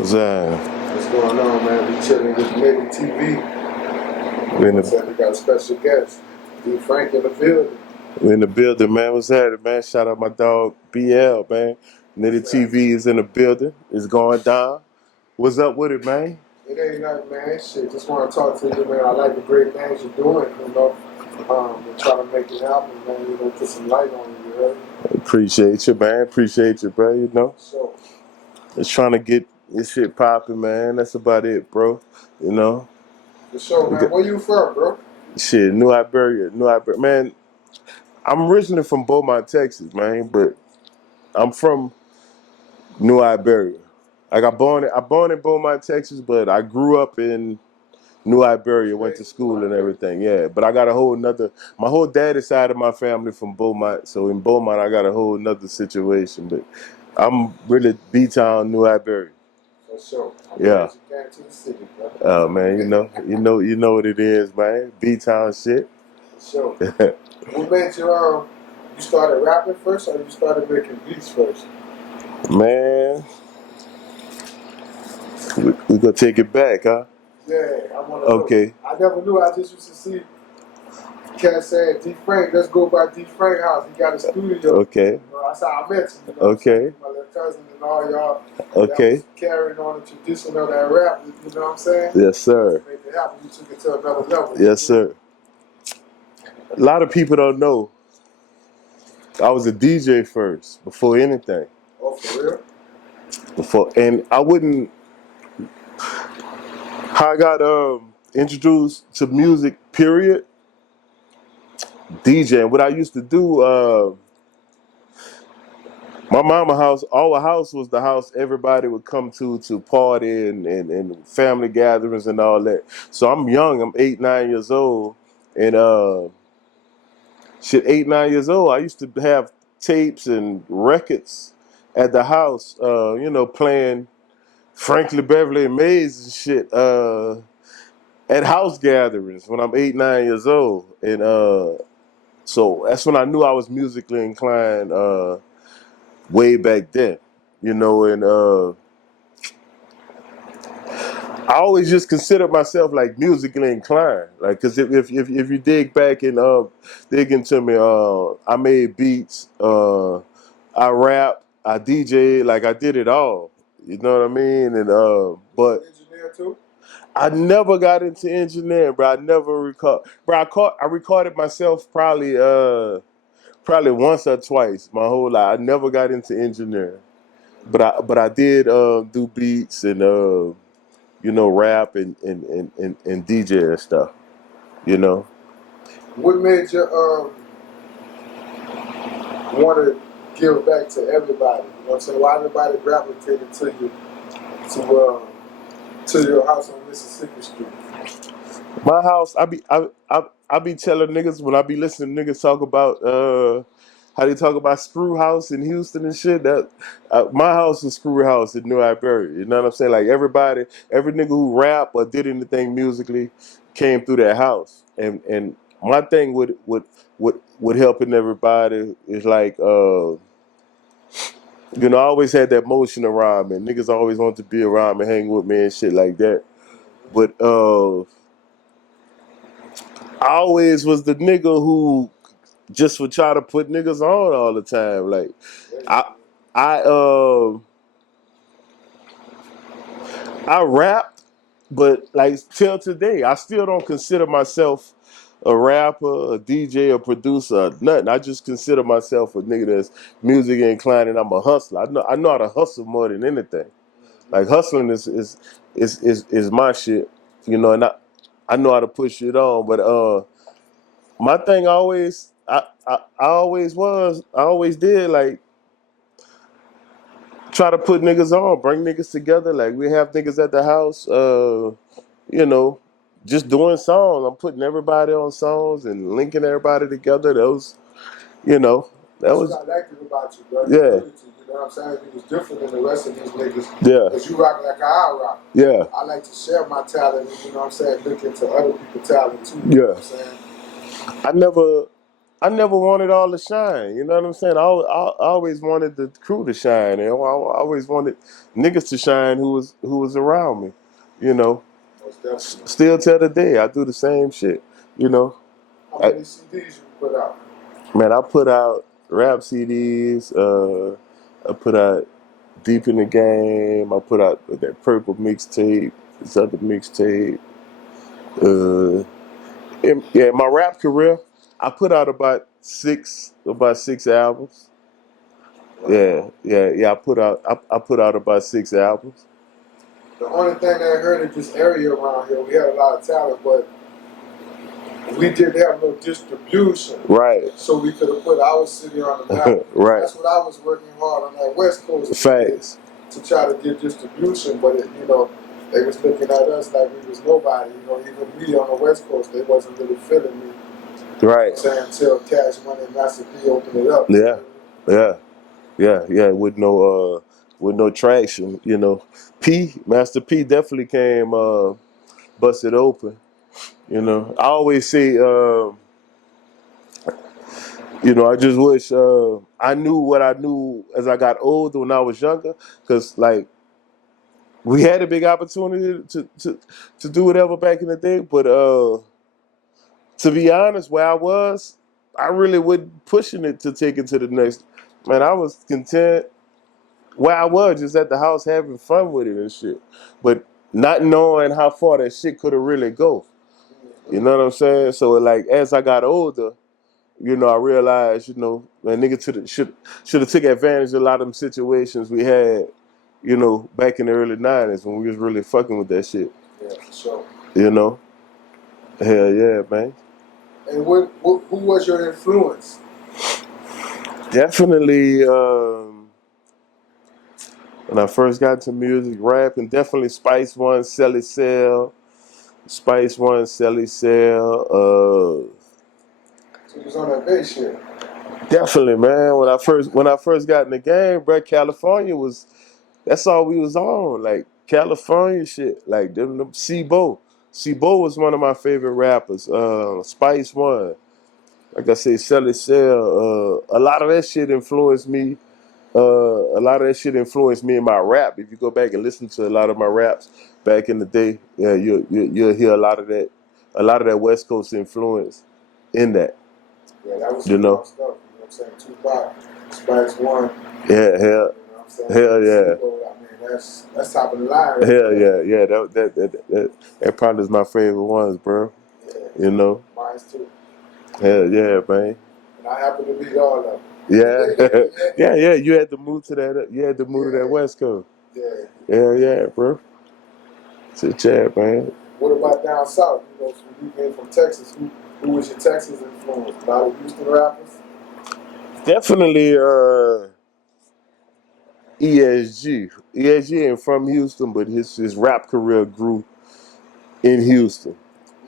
What's that? What's going on, man? We chilling with Nitty TV. We got a special guest, D. Frank in the building. We in the building, man. What's happening, man? Shout out my dog BL, man. Nitty TV is in the building. It's going down. What's up with it, man? It ain't nothing, man. Shit, just want to talk to you, man. I like the great things you're doing, you know. And try to make it happen, man. You know, put some light on it, you heard? Appreciate you, man. Appreciate you, bro. You know, So, just trying to get this shit popping, man. That's about it, bro. You know, for sure, man. Where you from, bro? shit, New Iberia, man. I'm originally from Beaumont, Texas, man, but I'm from New Iberia. I got born in Beaumont, Texas, but I grew up in New Iberia, went to school and everything, yeah. But I got my whole daddy side of my family from Beaumont. So in Beaumont, I got a whole nother situation. But I'm really B-Town, New Iberia. For sure. Yeah. You came to the city, bro. Oh, man, you know what it is, man. B-Town shit. For sure. What made you, you started rapping first or you started making beats first? Man, we gonna take it back, huh? Yeah, I want to Okay. know. I never knew. I just used to see cats saying, D. Frank, let's go by D. Frank house. He got a studio. Okay. You know, that's how I met you. You know, Okay. my little cousin and all y'all. Okay. Carrying on the tradition of that rap. You know what I'm saying? Yes, sir. Make it happen. You took it to another level. Yes, sir. A lot of people don't know I was a DJ first before anything. Oh, for real? And I wouldn't. How I got introduced to music, period. DJing. What I used to do, my mama house, our house was the house everybody would come to party and family gatherings and all that. So I'm young. I'm 8, 9 years old, and 8, 9 years old. I used to have tapes and records at the house. Playing Franklin Beverly and Mays and shit at house gatherings when I'm 8, 9 years old. And so that's when I knew I was musically inclined way back then. And I always just considered myself like musically inclined. Like, cause if you dig back and dig into me, I made beats, I rap, I DJ, like I did it all. You know what I mean? And but engineer too? I never got into engineering, bro. I never record, bro. I recorded myself probably once or twice my whole life. I never got into engineering, but I did do beats and rap and DJ and stuff. You know. What made you want to give back to everybody? You know what I'm saying? Why everybody gravitated to you to your house on Mississippi Street? My house, I be telling niggas when I be listening to niggas talk about how they talk about Screw House in Houston and shit. That my house is Screw House in New Iberia. You know what I'm saying? Like every nigga who rap or did anything musically came through that house. And my thing with helping everybody is like I always had that motion around me. Niggas always wanted to be around me, hang with me and shit like that. But I always was the nigga who just would try to put niggas on all the time. Like I I rapped, but like till today, I still don't consider myself a rapper, a DJ, a producer, nothing. I just consider myself a nigga that's music inclined, and I'm a hustler. I know how to hustle more than anything. Like hustling is my shit, and I know how to push it on. But my thing I always did like try to put niggas on, bring niggas together. Like we have niggas at the house, just doing songs. I'm putting everybody on songs and linking everybody together. That was what I liked about you, bro. Yeah. You know what I'm saying? You was different than the rest of these niggas. Yeah. Because you rock like I rock. Yeah. I like to share my talent, you know what I'm saying? Look into other people's talent too. Yeah. You know what I'm saying? I never I never wanted all the shine. You know what I'm saying? I always wanted the crew to shine, and I always wanted niggas to shine who was around me. You know, Most definitely. still till the day, I do the same shit. You know, How I, many CDs you put out? man, I put out rap CDs. I put out Deep in the Game. I put out that Purple mixtape. This other mixtape. Uh, yeah, my rap career, I put out about six albums. Yeah. I put out about six albums. The only thing I heard in this area around here, we had a lot of talent, but we didn't have no distribution. Right. So we could have put our city on the map. Right. That's what I was working hard on that West Coast Facts. to try to get distribution, but they was looking at us like we was nobody. Even me on the West Coast, they wasn't really feeling me. Right. Until Cash Money and Master P opened it up. Yeah. With no traction. Master P definitely came busted open. I always say, I just wish I knew what I knew as I got older when I was younger, because like we had a big opportunity to do whatever back in the day, but to be honest, where I was, I really wasn't pushing it to take it to the next. Man, I was content where I was, just at the house having fun with it and shit, but not knowing how far that shit could have really go. You know what I'm saying? So like as I got older, I realized, man, nigga should have took advantage of a lot of them situations we had, back in the early '90s when we was really fucking with that shit. Yeah, for sure. Hell yeah, man. And who was your influence? Definitely, when I first got into music, rapping, definitely Spice One, Sally Cell, Spice One, Sally Cell. So you was on that bass shit. Definitely, man. When I first got in the game, bro, California was that's all we was on, like California shit, like them C-Bo. C-Bo was one of my favorite rappers. Spice One, like I say, Shelly Cell. A lot of that shit influenced me. A lot of that shit influenced me in my rap. If you go back and listen to a lot of my raps back in the day, yeah, you'll hear a lot of that West Coast influence in that. Yeah, that was some stuff. You know what I'm saying? Tupac, Spice One. Yeah, hell yeah. I mean, that's top of the line. Yeah. That probably is my favorite ones, bro. Yeah. Mine too. Hell yeah, man. And I happen to meet all of them. Yeah. Yeah. You had to move to that. You had to move to that West Coast. Yeah, bro. It's a man. What about down south? When you came from Texas, who was your Texas influence? A lot of Houston rappers. Definitely ESG. ESG ain't from Houston, but his rap career grew in Houston.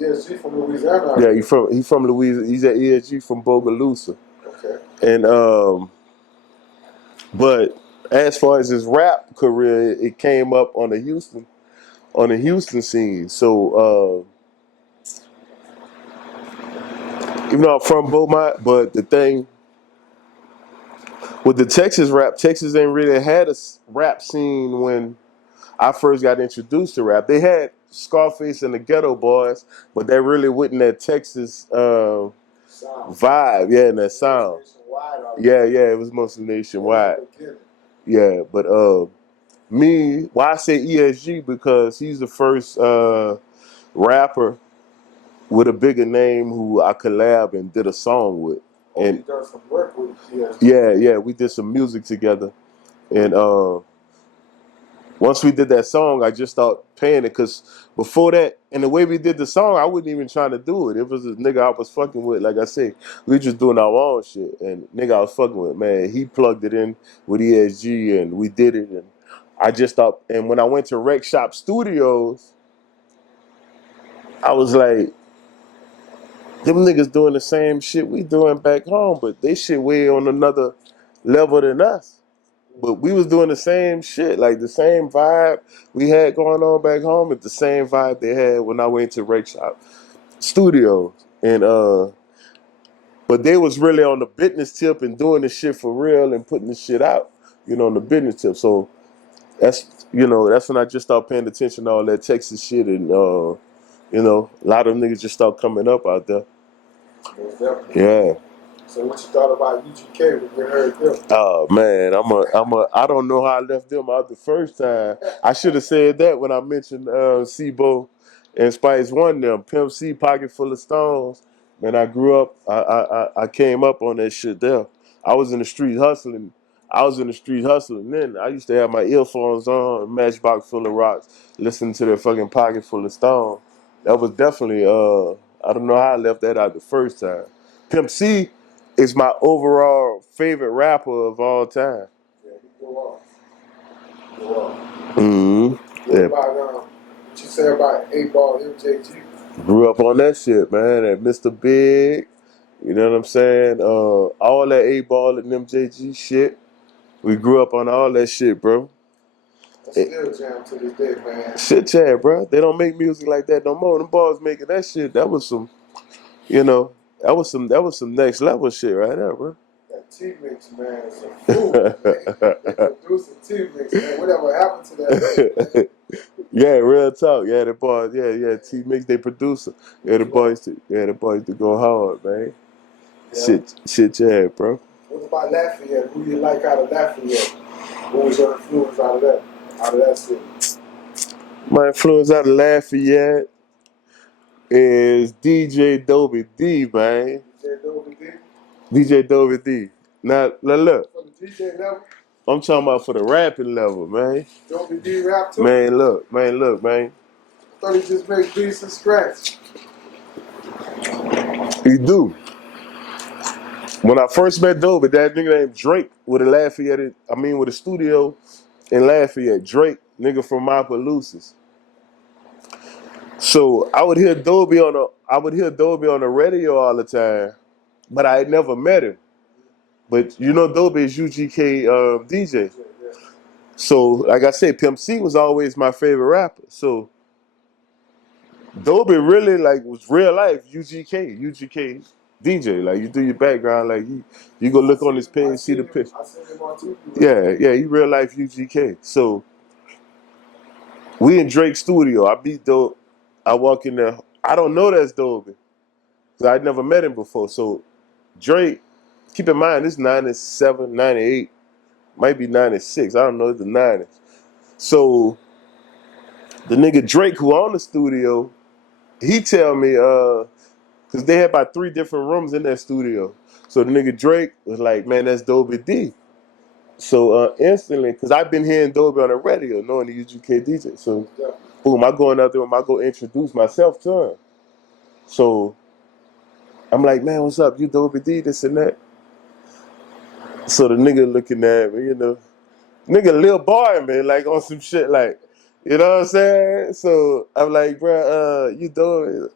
ESG from Louisiana. Yeah, he from Louisiana. He's at ESG from Bogalusa. Okay. And but as far as his rap career, it came up on the Houston scene. So even though I'm from Beaumont, but the thing with the Texas rap, Texas ain't really had a rap scene when I first got introduced to rap. They had Scarface and the Ghetto Boys, but that really wasn't that Texas vibe, and that sound. Yeah, it was mostly nationwide. Yeah, but why I say ESG, because he's the first rapper with a bigger name who I collab and did a song with. And he does some work with ESG. Yeah, we did some music together. And once we did that song, I just started paying it, because before that, and the way we did the song, I wasn't even trying to do it. It was a nigga I was fucking with. Like I said, we just doing our own shit. And nigga I was fucking with, man, he plugged it in with ESG and we did it. And I just thought, and when I went to Rec Shop Studios, I was like, them niggas doing the same shit we doing back home, but they shit way on another level than us. But we was doing the same shit, like the same vibe we had going on back home. It's the same vibe they had when I went to Rec Shop Studios. And But they was really on the business tip and doing the shit for real and putting the shit out, on the business tip. So that's when I just started paying attention to all that Texas shit and a lot of niggas just start coming up out there. Most definitely. Yeah. So what you thought about UGK when you heard them? Oh man, I don't know how I left them out the first time. I should have said that when I mentioned Sibo and Spice One them. Pimp C, Pocket Full of Stones. Man, I grew up. I came up on that shit there. I was in the street hustling. Then I used to have my earphones on, Matchbox full of rocks, listening to their fucking Pocket Full of Stones. That was definitely I don't know how I left that out the first time. Pimp C is my overall favorite rapper of all time. Yeah, he go off. Go off. Mm-hmm. What about what you say about 8 Ball MJG? Grew up on that shit, man. At Mr. Big, you know what I'm saying? All that 8 Ball and MJG shit. We grew up on all that shit, bro. I still jam to this day, man. Shit, Chad, bro. They don't make music like that no more. Them boys making that shit. That was some, that was some next level shit right there, bro. That T-Mix, man, is a fool, man. They producing T-Mix, man. Whatever happened to that, man? Yeah, real talk. Yeah, the boys. Yeah. T-Mix, they producer. Yeah, the boys. The boys to go hard, man. Yeah. Shit, yeah, bro. What about Lafayette? Who you like out of Lafayette? What was your influence out of that city? My influence out of Lafayette is DJ Dobie D, man. DJ Dobie D? DJ Dobie D. Now, look. For the DJ level? I'm talking about for the rapping level, man. Dobie D rap too? Man, look, man. I thought he just made beats and scratch. He do. When I first met Dobie, that nigga named Drake with a studio in Lafayette. Drake, nigga from Opelousas. So I would hear Dobie on the radio all the time, but I had never met him. But Dobie is UGK DJ. So like I said, Pimp C was always my favorite rapper. So Dobie really was real life UGK DJ. Like you do your background, like you go look on his page, see the picture. I seen him on TV. Yeah, he real life UGK. So we in Drake's studio. I beat Dobie. I walk in there. I don't know that's Dobie because I'd never met him before. So Drake, keep in mind this 97, 98, might be 96. I don't know, it's the 90s. So the nigga Drake who owned the studio, he tell me, because they had about 3 different rooms in that studio. So the nigga Drake was like, man, that's Dobie D. So instantly, because I've been hearing Dobie on the radio, knowing the UGK DJ. So boom, I go in out there and I go introduce myself to him. So I'm like, man, what's up? You Dobie D, this and that. So the nigga looking at me, nigga Lil Boy, man, like on some shit, like, you know what I'm saying? So I'm like, bro, you Dobie?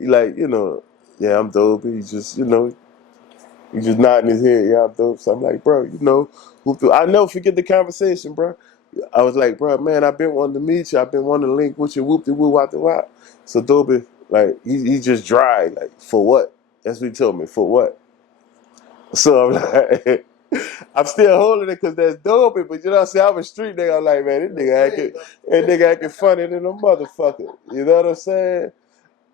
He like, yeah, I'm Dobie. He just, he just nodding his head, yeah, I'm Dobie. So I'm like, bro, I'll never forget the conversation, bro. I was like, bro, man, I've been wanting to meet you. I've been wanting to link with you, whoop-de-woo, wop-de-wop. So Dobie, like, he just dry, like, for what? That's what he told me, for what? So I'm like, I'm still holding it because that's Dobie, but you know what I'm saying? I'm a street nigga. I'm like, man, this nigga acting funny than a motherfucker. You know what I'm saying?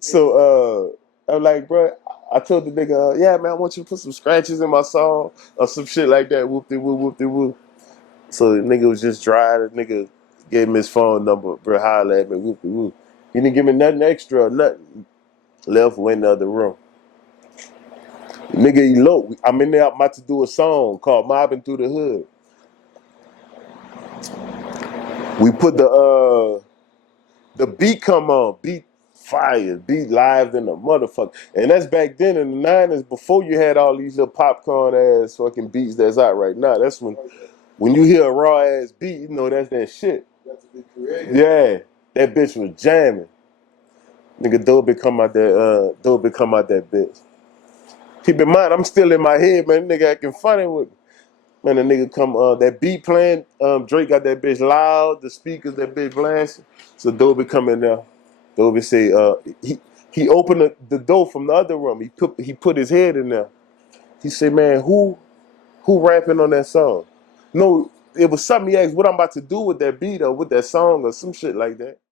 So I'm like, bro, I told the nigga, yeah, man, I want you to put some scratches in my song or some shit like that. Whoop-de-woo, whoop-de-woo. So the nigga was just dry. The nigga gave him his phone number, bro, holla at me, whoop-de-woo. He didn't give me nothing extra or nothing. Left, went in the other room. The nigga eloped. I'm in there about to do a song called Mobbing Through the Hood. We put the beat come on, beat fire, beat live than a motherfucker. And that's back then in the 90s, before you had all these little popcorn ass fucking beats that's out right now. That's when you hear a raw ass beat, that's that shit. That's to be creative. Yeah, that bitch was jamming. Nigga Dobie come out that bitch. Keep in mind, I'm still in my head, man. Nigga acting funny with me. Man, the nigga come, that beat playing, Drake got that bitch loud, the speakers, that bitch blasting. So Dobie come in there. Dobie say, he opened the door from the other room. He put his head in there. He said, man, who rapping on that song? No, it was something he asked what I'm about to do with that beat or with that song or some shit like that.